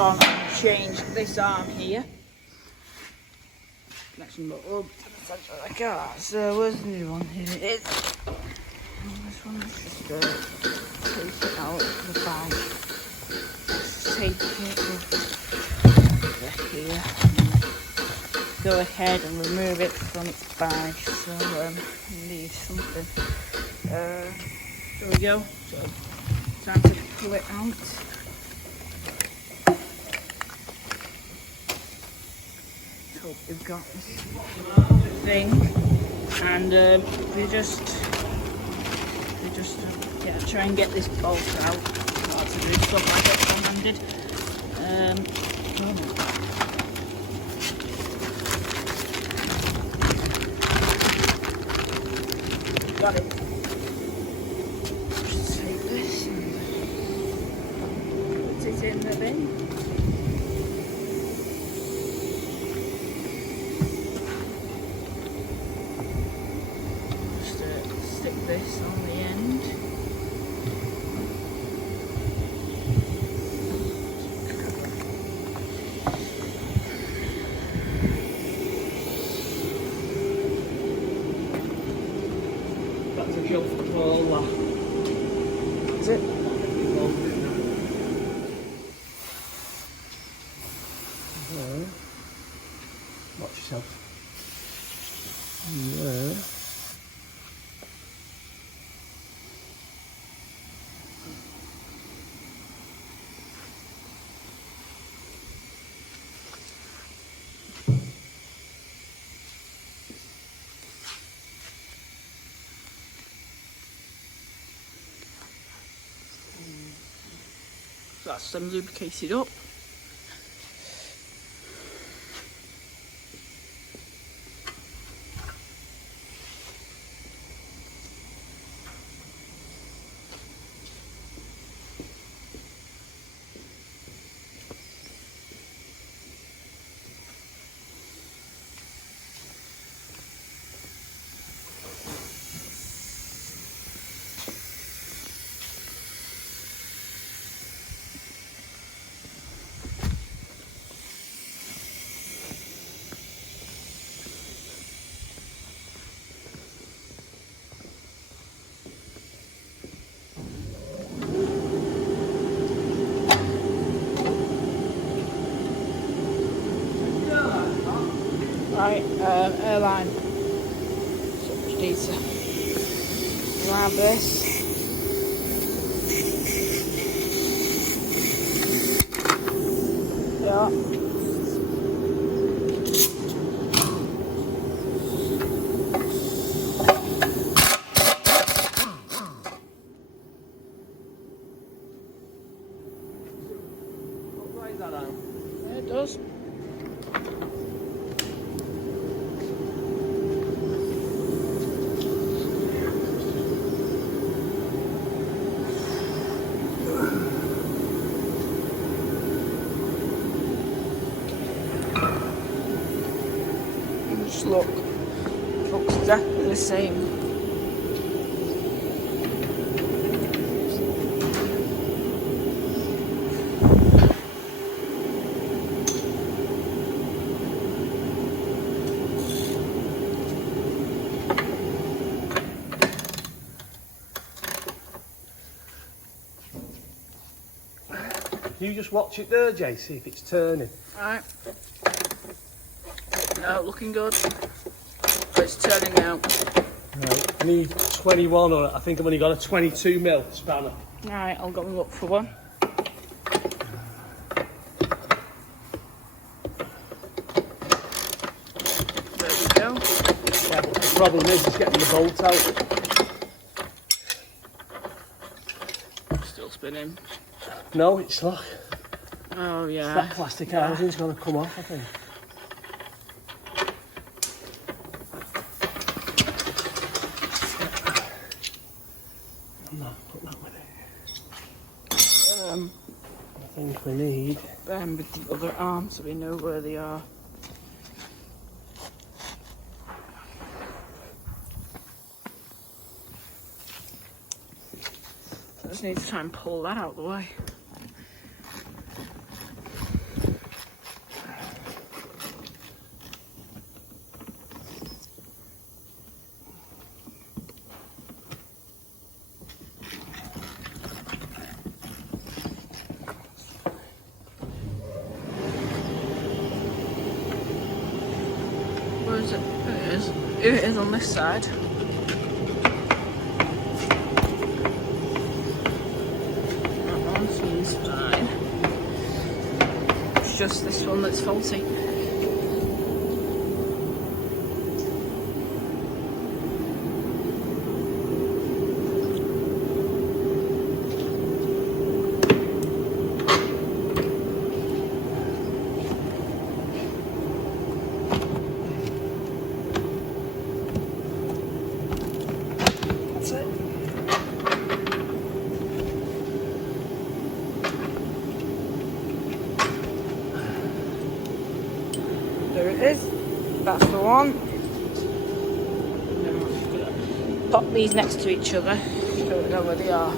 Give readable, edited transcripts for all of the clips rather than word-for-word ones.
on and change this arm here. Connection but up to the centre of the car. So where's the new one? Here it is. And this one is just take it out of the bag. Just take it over here. Go ahead and remove it from its bag. So I need something. There we go. So time to pull it out. Hope we've got this thing, and we just try and get this bolt out. Hard to do stuff like that one-handed. Got it. Just take this and put it in the bin. Stick this on the end. That's a job for all that. Is it? Watch yourself. Yeah. So that's them lubricated up. Right, airline. So we need to grab this. Yeah. Why is that out? Yeah, it does. Just look, it looks exactly the same. You just watch it there, Jay, see if it's turning. Alright. No, looking good. It's turning now. Right, I need 21 on it. I think I've only got a 22mm spanner. Alright, I'll go and look for one. There we go. Yeah, but the problem is getting the bolt out. Still spinning. No, it's not. Oh yeah. That plastic housing's going to come off, I think. No, put that one in. I think we need them with the other arm so we know where they are. I just need to try and pull that out of the way. Here it is on this side. That one seems fine. It's just this one that's faulty. That's it. There it is. That's the one. Pop these next to each other. Don't know where they are.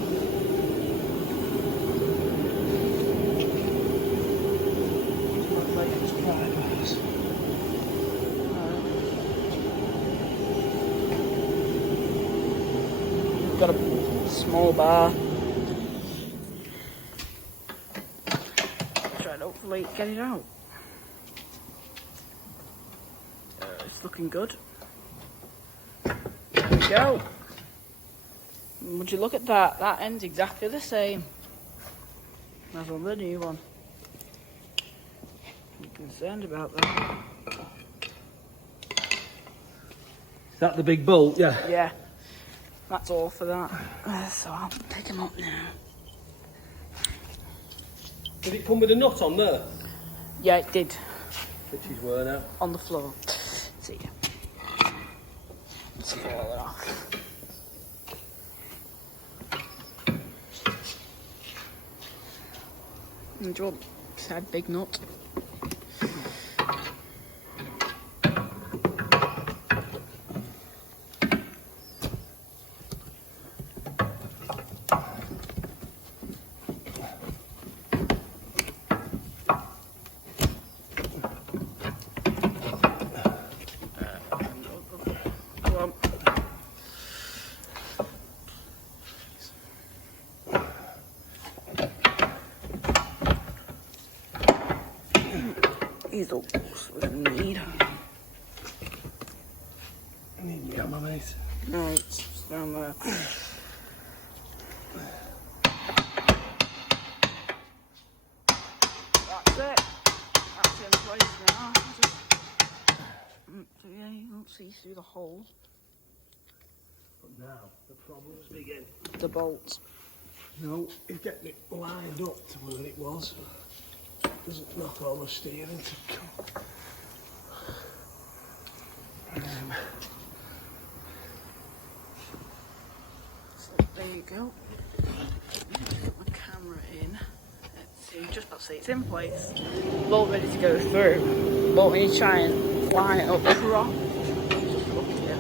Got a small bar. Try to hopefully get it out. It's looking good. There we go. Would you look at that? That end's exactly the same as on the new one. I'm concerned about that. Is that the big bolt? Yeah. Yeah. That's all for that. So I'll pick him up now. Did it come with a nut on there? Yeah, it did. Which is worn out. On the floor. See ya. It's falling off. And do you want said big nut? These all we need. Yeah, my mate. No, it's down there. That's it. That's in place now. So yeah, you can't see through the hole. But now the problems begin. The bolt. No, he's getting it lined up to where it was. Doesn't knock all the steering to come. So there you go. Put my camera in. Let's see, just about to see it's in place. Bolt ready to go through. But when you try and line it up prop, just look here.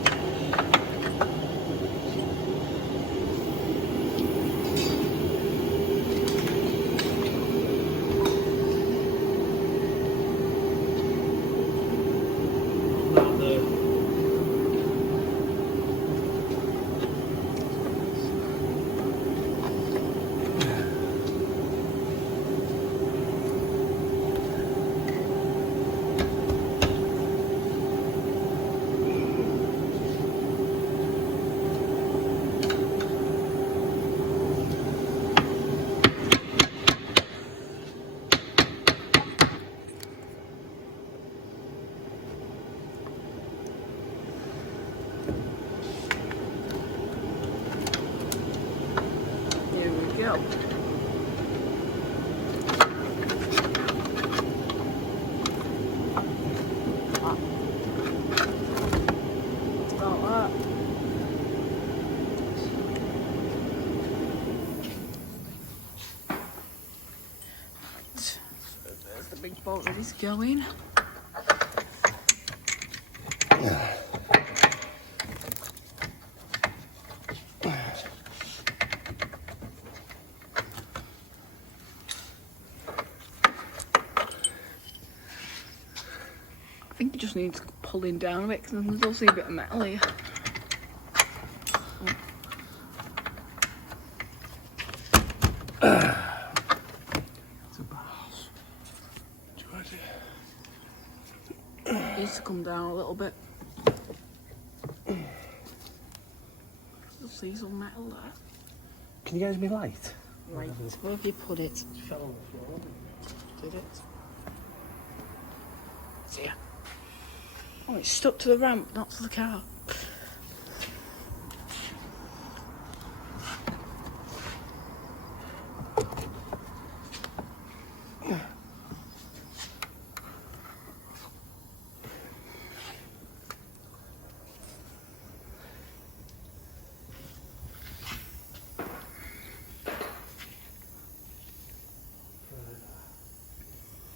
Go. About that. Right. So there's the big bolt ready to go in. I think it just needs pulling down a bit because there's also a bit of metal here. It's a bath. It needs to come down a little bit. See some metal there. Can you guys be light? Right, where have you put it? It fell on the floor. Did it? Yeah. Oh, it's stuck to the ramp, not to the car.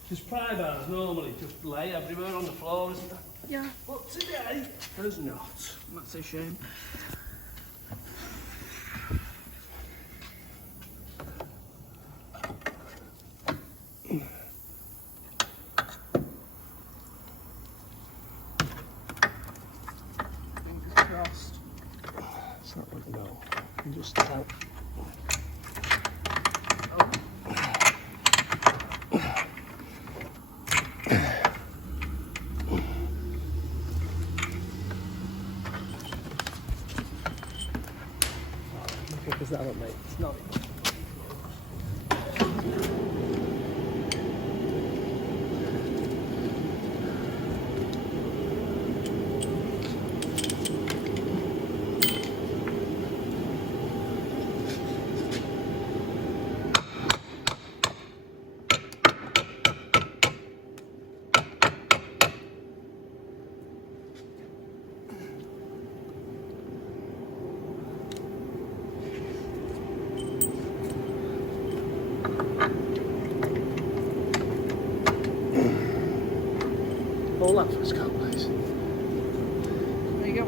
Because pry bars normally just lay everywhere on the floor, isn't there? Yeah. But today, there's not. That's a shame. Fingers crossed. It's not like no. You can just tell. Because that one, mate, it's not. All that for us, COMPLIES. There you go.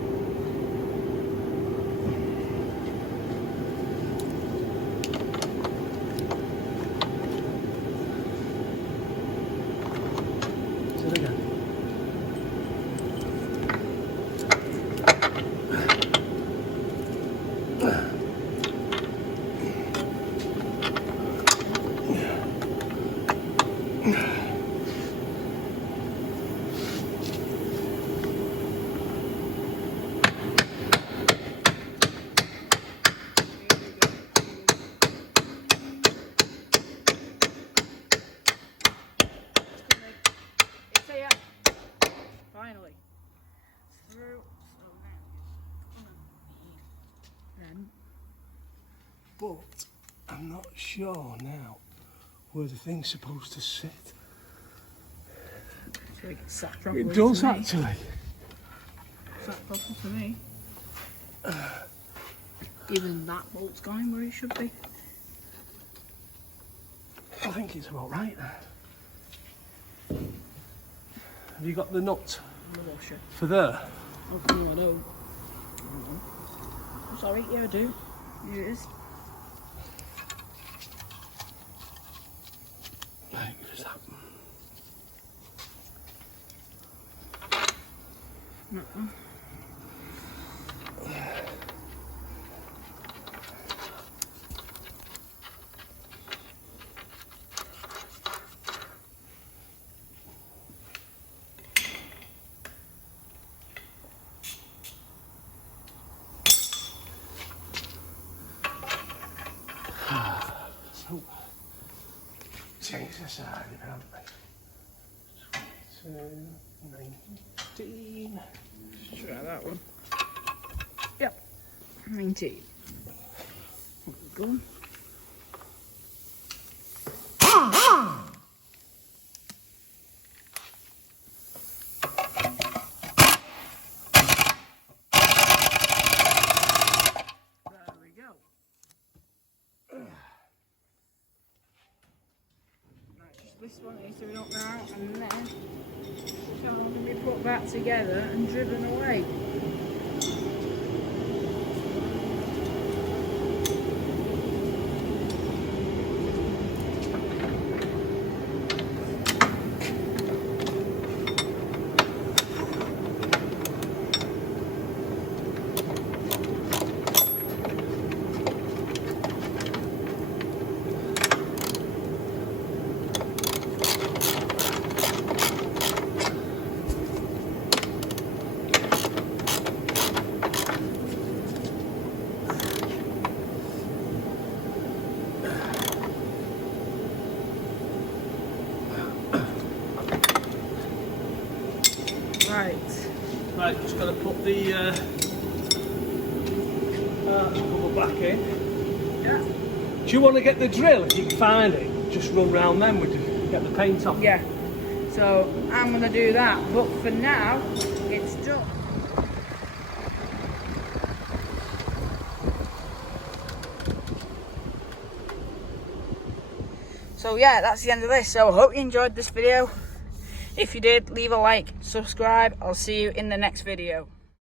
Say it again. It's here. Finally. Through. So now it's gonna be then. But I'm not sure now where the thing's supposed to sit. So it sat properly. It does to me. actually. Sat properly to me. Even that bolt's going where it should be. I think it's about right there. Have you got the nut The washer. for there? Oh, no, I don't. I'm sorry, yeah, I do. Here it is. Right, where's that? Uh-uh. Oh. Change the side apparently. 19. Let's try that one. Yep. 19. There we go. There we go. Right, just this one needs to be up now, and then it's going to be put back together and driven away. Right, just got to put the arch cover back in. Yeah. Do you want to get the drill if you can find it? Just run round them with it, get the paint off. Yeah. So I'm gonna do that, but for now, it's done. So yeah, that's the end of this. So I hope you enjoyed this video. If you did, leave a like, subscribe. I'll see you in the next video.